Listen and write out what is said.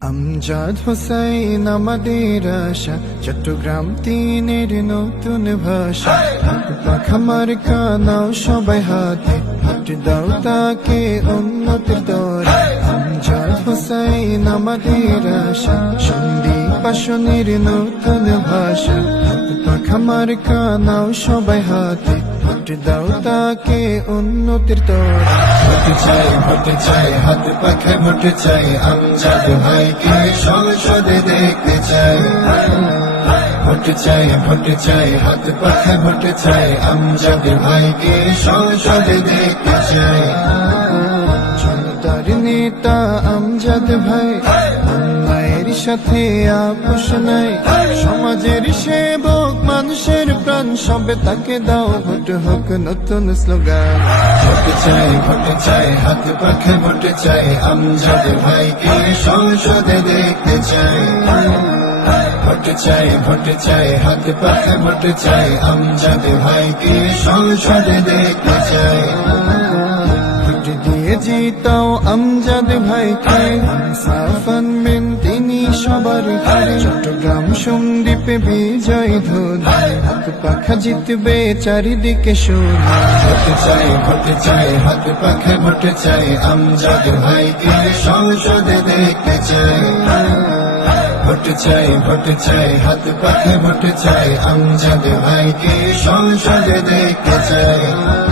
আমজাদ হোসাইন আমাদের আশা চট্টগ্রাম তিনের নতুন ভাষা। পাখামার কানাও সবাই হাতে হাট দাও তাকে উন্নতির দরে। আমজাদ হোসাইন আমাদের আশা সন্ধি পাশনের নতুন ভাষা। পাখামার কানাও সবাই হাতে হাট দাও তাকে উন্নতির ভোট চাই ভোট চাই হাত পাখে ভোট চাই আমজাদ ভাইকে সংসদে দেখতে চাই। ভোট চাই ভোট চাই হাত পাখে ভোট চাই আমজাদ ভাইকে সংসদে দেখতে চাই। জনতার নেতা আমজাদ ভাই অন্যায়ের সাথে আপোষ নাই সমাজের সেবক মানুষের প্রাণ সবে তাকে দাও। ভোট হোক নতুন স্লোগান। ভোট চাই ভোট চাই, হাত পাখে ভোট চাই। আমজাদ ভাইকে সংসদে দেখতে চাই। ভোট চাই ভোট চাই, হাত পাখে ভোট চাই। আমজাদ ভাইকে সংসদে দেখতে চাই। ভোট দিয়ে জিতাও আমজাদ ভাইকে। সাফান বিন তিনি সবার সন্দীপে বিজয় ধোধা হাত পাখা জিতবে চারিদিকে সোনা ভোট চাই ভোট চাই হাত পাখে ভোট চাই। আমজাদ ভাইকে সংসদে দেখতে চাই। ভোট চাই ভোট চাই হাত পাখে ভোট চাই। আমজাদ ভাইকে সংসদে দেখতে চাই।